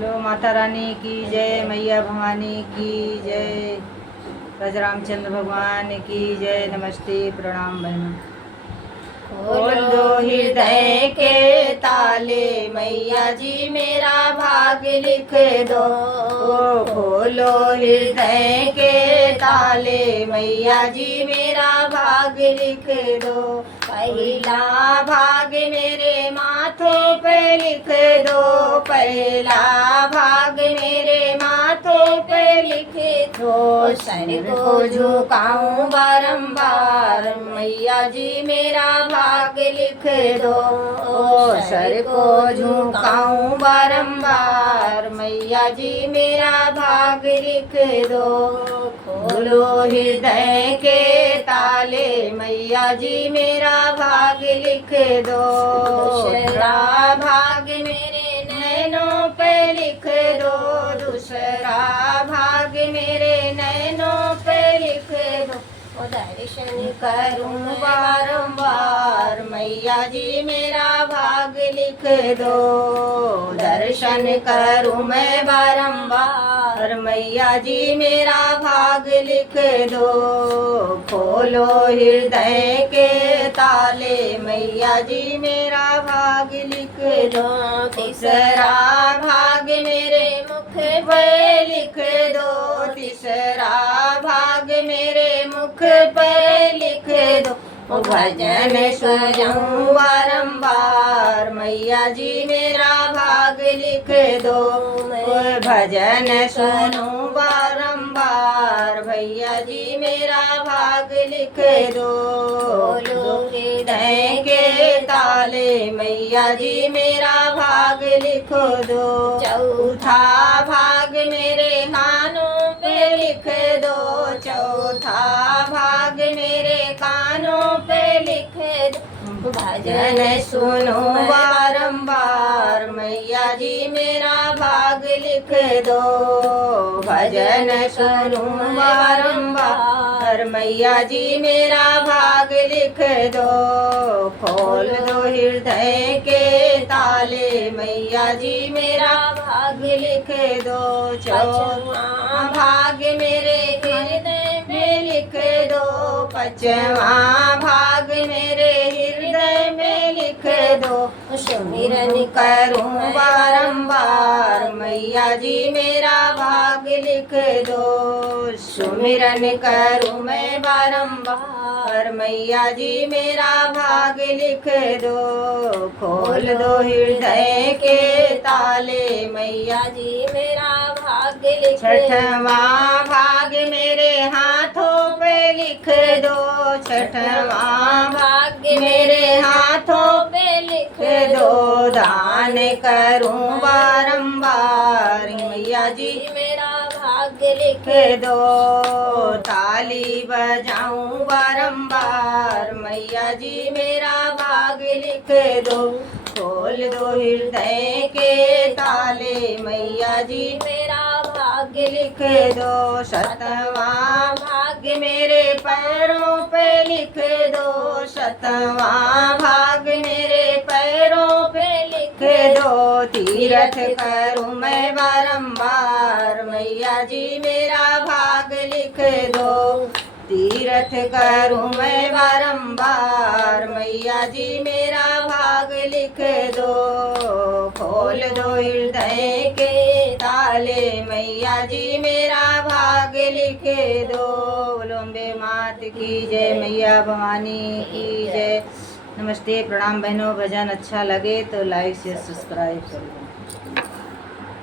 बोलो माता रानी की जय, मैया भवानी की जय, रामचंद्र भगवान की जय। नमस्ते, प्रणाम बहनों। खोल दो हृदय के ताले, मैया जी मेरा भाग लिख दो। ओ खोलो हृदय के ताले, मैया जी मेरा भाग लिख दो। पहला भाग मेरे माथों पे लिख दो, पहला भाग मेरे माथों पे लिख दो। सर को झुकाऊं बारंबार, मैया जी मेरा भाग लिख दो। ओ सर को झुकाऊं बारंबार, मैया जी मेरा भाग लिख दो। खोलो हृदय के ताले, मैया जी मेरा भाग लिख दो। दूसरा भाग मेरे नैनों पे लिख दो, दूसरा भाग मेरे नैनों पे लिख दो। दर्शन करूं बारंबार, मैया जी मेरा भाग लिख दो। दर्शन करूं मैं बारंबार, मैया जी मेरा भाग लिख दो। खोलो हृदय के ताले, मैया जी मेरा भाग लिख दो। तीसरा भाग मेरे मुख पे लिख दो, तीसरा भाग मेरे मुख पर लिख दो। भजन सुनूं बारंबार, मैया जी मेरा भाग लिख दो। भजन सुनूं बारंबार, भैया जी मेरा भाग लिख दो। हृदय के ताले, मैया जी मेरा भाग लिख दो। चौथा भाग मेरे कानों पे लिख दो, चौथा भाग मेरे कानों पे लिख दो। भजन सुनो बारंबार, मैया जी मेरा भाग लिख दो। भजन सुनो बारंबार, मैया जी मेरा भाग लिख दो। खोल दो हृदय के ताले, मैया जी मेरा भाग लिख दो। चौथा भाग मेरे हृदय में लिख दो, पांचवा भाग मेरे हृदय में लिख दो। सुमिरन करूं बारंबार, मैया जी मेरा भाग लिख दो। सुमिरन करूं मैं बारंबार, मैया जी मेरा भाग लिख दो। खोल दो हृदय के ताले, मैया जी मेरा भाग लिख दो। छठवां भाग मेरे हाथों पे लिख दो, छठवां भाग मेरे हाथों पे लिख दो। दान करूं बारंबार, मैया जी मेरा भाग लिख दो। ताली बजाऊं बारंबार, मैया जी मेरा भाग लिख दो। खोल दो हृदय के ताले, मैया जी मेरा भाग लिख दो। शतवां भाग मेरे पैरों पे लिख दो, शतवां भाग मेरे पैरों पे लिख दो। तीरथ करूं मैं बारंबार, मैया जी मेरा भाग लिख दो। तीरथ करूं मैं बारंबार, मैया जी मेरा भाग लिख दो। खोल दो हृदय के ताले, मैया जी मेरा भाग लिख दो। बोलो अम्बे मात की जय, मैया भवानी की जय। नमस्ते, प्रणाम बहनों। भजन अच्छा लगे तो लाइक शेयर सब्सक्राइब कर दो।